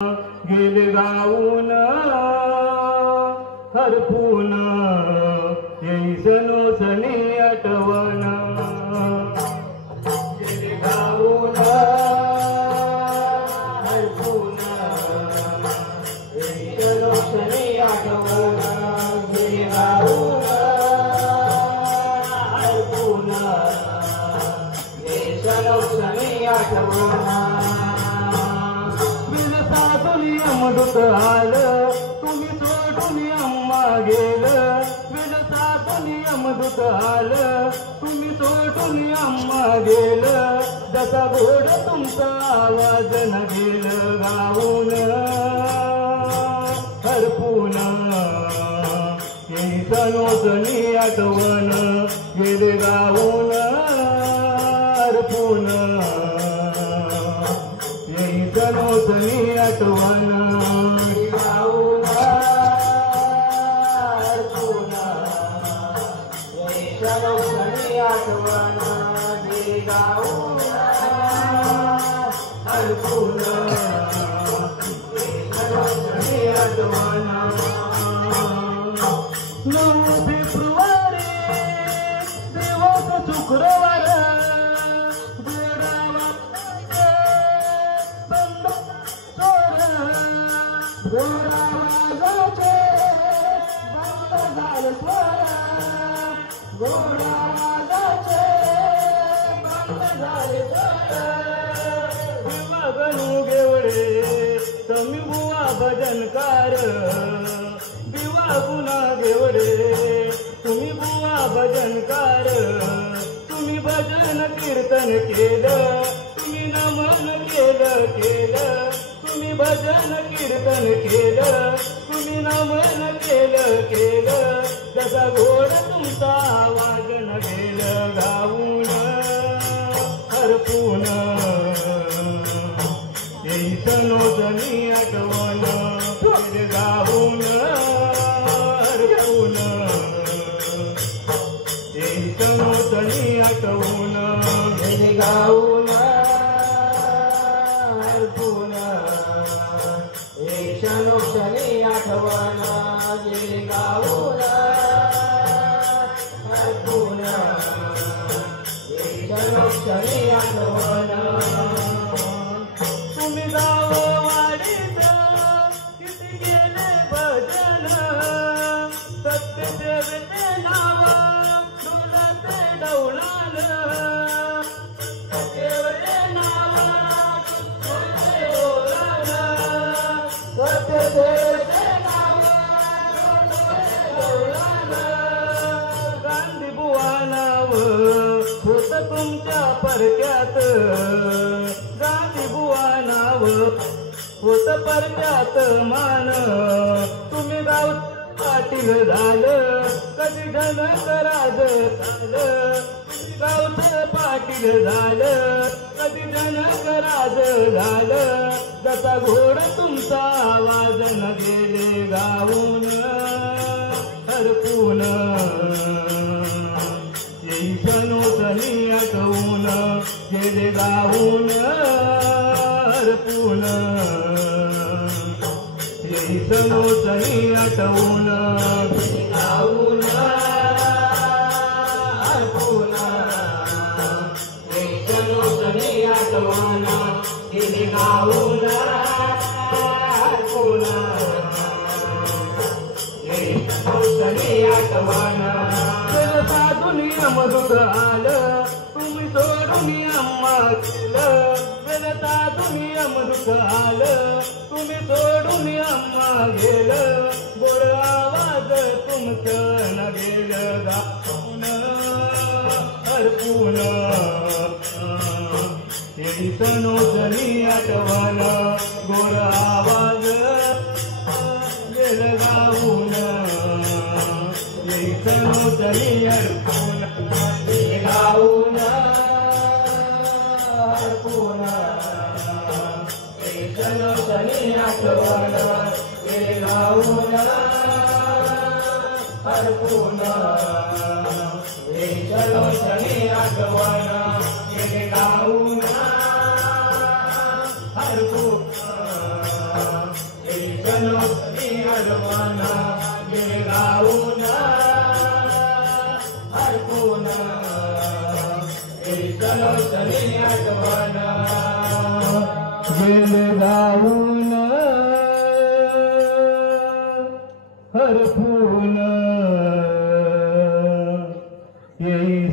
गेले गाऊन हरपून येईसनो सनी आठवण गेले गाऊन हरपून येईसनो सनी आठवण गेले गाऊन हरपून येईसनो सनी आठवण अमृत आलं तुम्ही सोडून अम्मा गेलं विलसातून अमृत आलं तुम्ही सोडून अम्मा गेलं जसा गोड तुमचा आवाज न गेलं गाऊन हरपून येई सनोसनी आठवण गेले गाऊन हरपून येई सनोसनी आठवण शुक्रवार गोरावाजाचे बंद झाले स्वर गोरावाजाचे बंद झाले स्वर गणू गेवडे तुम्ही बुवा भजनकार दिवा गुना गेवडे तुम्ही बुवा भजनकार तुम्ही भजन कीर्तन केलं तुम्ही नमन केलं तुम्ही भजन कीर्तन केलं तुम्ही नमन केलं जसा गोड तुमचा आवाज न गेलं गाऊन हरपून येई सनोसनी आठवण गाऊन हरपून येई सनोसनी आठवण गाऊन सनोसनी आठवण गेले गाऊन हरपून सनोसनी आठवण तुम्ही गाववाडीत किती गेले भजन सत्यदेवते नाव डोलते डौलाल सत्यदेवते नाव गांधी बुवा नाव होत तुमच्या परक्यात गांधी बुवा नाव होत परक्यात मान तुम्ही गाव पाटील झालं कधी जनकराज झालं गावचं पाटील झालं कधी जनकराज झालं जसा घोड तुमचा आवाज न गेले गाऊन हरपून येई सनोसनी आठवून गेले गाऊन हरपून येई सनोसनी आठवून गाऊन हरपून येई सनोसनी आठवण गेले गाऊन हरपून येई सनोसनी आठवण साधून अमृत आलं तुम्ही सोडून अम्मा केलं साधून अमृत आलं तुम्ही सोडून अम्मा गेलं गोड आवाज तुमचं न गेलं गाऊन हरपून येई सनोसनी आठवण गोड आवाज गेलं गाऊन येई सनोसनी हरपून गाऊन हरपून येई सनोसनी आठवण गाऊन हरपून येई सनोसनी आठवण गाऊन हरपून चलो शनी आठवण गिरगाऊन हरपून चलो शनी आठवण गिरगाऊन हरपून येई